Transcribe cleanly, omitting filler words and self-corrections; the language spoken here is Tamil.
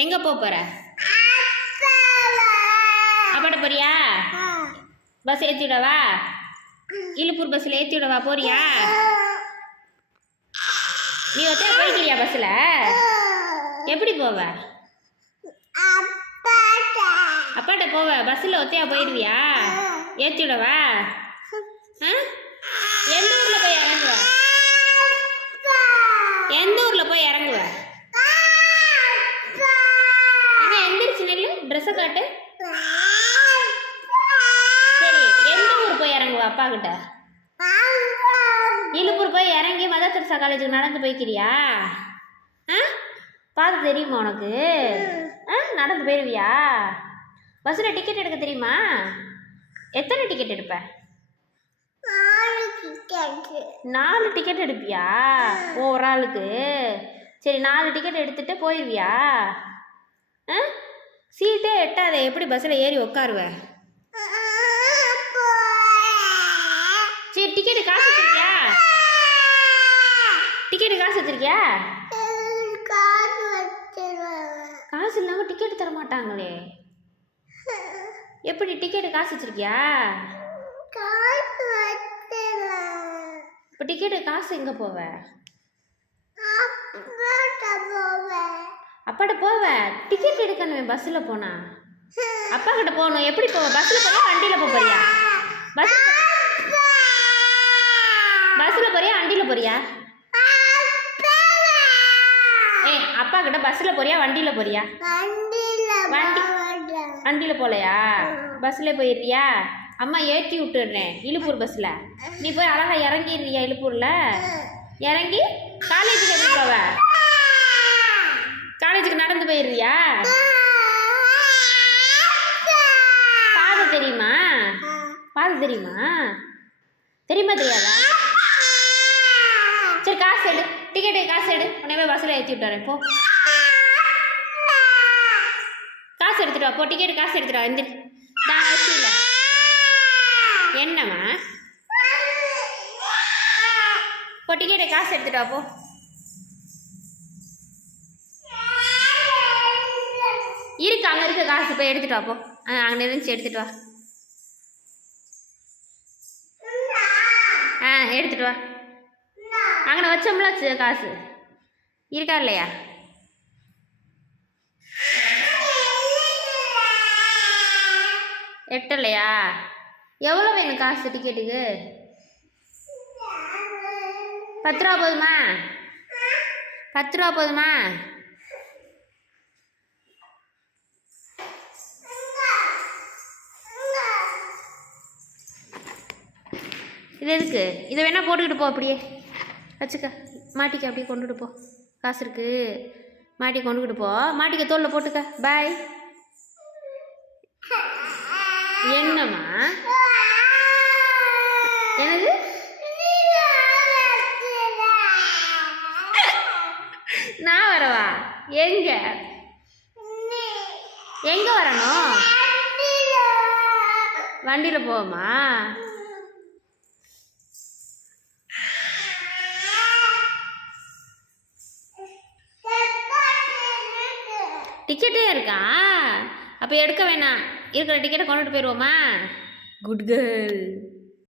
எங்கே போகிற? அப்பாட்ட போறியா? பஸ் ஏற்றி விடவா? இழுப்பூர் பஸ்ஸில் ஏற்றி விடவா? போறியா? நீ ஒத்தையா போய்க்கிறியா பஸ்ஸில்? எப்படி போவ? அப்பாட்ட போவ? பஸ்ஸில் ஒத்தையா போயிடுவியா? ஏற்றி விடவா? எந்த ஊரில் போய் இறங்குவ? எந்த ஊரில் போய் இறங்குவ? என்ன எந்திரிச்சு நெல்லு, ட்ரெஸ்ஸை காட்டு. சரி, எந்த ஊர் போய் இறங்குவ அப்பா கிட்ட? இழுப்பூர் போய் இறங்கி மதர் தெரசா காலேஜுக்கு நடந்து போய்க்கிறியா? பார்த்து தெரியுமா உனக்கு? நடந்து போயிடுவியா? பஸ்ஸில் டிக்கெட் எடுக்க தெரியுமா? எத்தனை டிக்கெட் எடுப்ப? 4 டிக்கெட் எடுப்பியா ஒரு ஆளுக்கு? சரி, 4 டிக்கெட் எடுத்துட்டு போயிடுவியா? சீட்டே எட்டாதே, எப்படி பஸ்ஸில் ஏறி உட்காருவ? சரி, டிக்கெட்டு காசு வச்சிருக்கியா? டிக்கெட்டு காசு வச்சிருக்கியா? காசு இல்லாமல் டிக்கெட் தர மாட்டாங்களே. எப்படி டிக்கெட்டு காசு வச்சிருக்கியா? இப்போ டிக்கெட்டு காசு எங்கே போவ? அப்பாட்ட போவ? டிக்கெட் எடுக்கணும் பஸ்ஸில் போனா. அப்பா கிட்ட போகணும். எப்படி போவ? பஸ்ஸில் போறியா வண்டியில் போறியா? பஸ்ஸில் போறியா வண்டியில் போறியா? அப்பா கிட்ட பஸ்ஸில் போறியா வண்டியில் போறியா? வண்டியில் போகலையா? பஸ்ஸில் போயிடுறியா? அம்மா ஏற்றி விட்டுடுறேன் இழுப்பூர் பஸ்ஸில். நீ போய் அழகா இறங்கிடுறியா இழுப்பூரில்? இறங்கி காலேஜுக்கு எப்படி போவ? காலேஜுக்கு நடந்து போயிடுறியா? பாதை தெரியுமா? பாதை தெரியுமா? தெரியுமா தெரியாதா? சரி, காசு எடு, டிக்கெட்டு காசு எடு. உடனே போய் பஸ்ஸில் ஏற்றி விட்டுறேன். போ, காசு எடுத்துட்டு வா. போ, டிக்கெட்டு காசு எடுத்துட்டு வா. எந்திரி. இல்லை என்னம்மா? போ, டிக்கெட்டு காசு எடுத்துட்டு வா. போ. இருக்கு, அங்கே இருக்க காசு போய் எடுத்துட்டு வா. போ, அங்கே இருந்துச்சு எடுத்துட்டு வா. எடுத்துட்டு வா. அங்கே வச்சோம்ல காசு இருக்கா இல்லையா? எட்டலையா? எவ்வளோ வேணும் காசு டிக்கெட்டுக்கு? 10 ரூபா போதுமா? 10 ரூபா போதுமா? இது எதுக்கு? இதை வேணால் போட்டுக்கிட்டு போ. அப்படியே வச்சுக்க, மாட்டிக்க. அப்படியே கொண்டுட்டு போ. காசு இருக்கு, மாட்டி கொண்டுக்கிட்டு போ. மாட்டிக்க, தோளில் போட்டுக்க. பாய். என்னம்மா? என்னது? நான் வரவா? எங்க எங்க வரணும்? வண்டியில் போவோமா? டிக்கெட்டே இருக்கா? அப்போ எடுக்க வேணாம். இருக்கிற டிக்கெட்டை கொண்டுட்டு போயிடுவோமா? Good girl.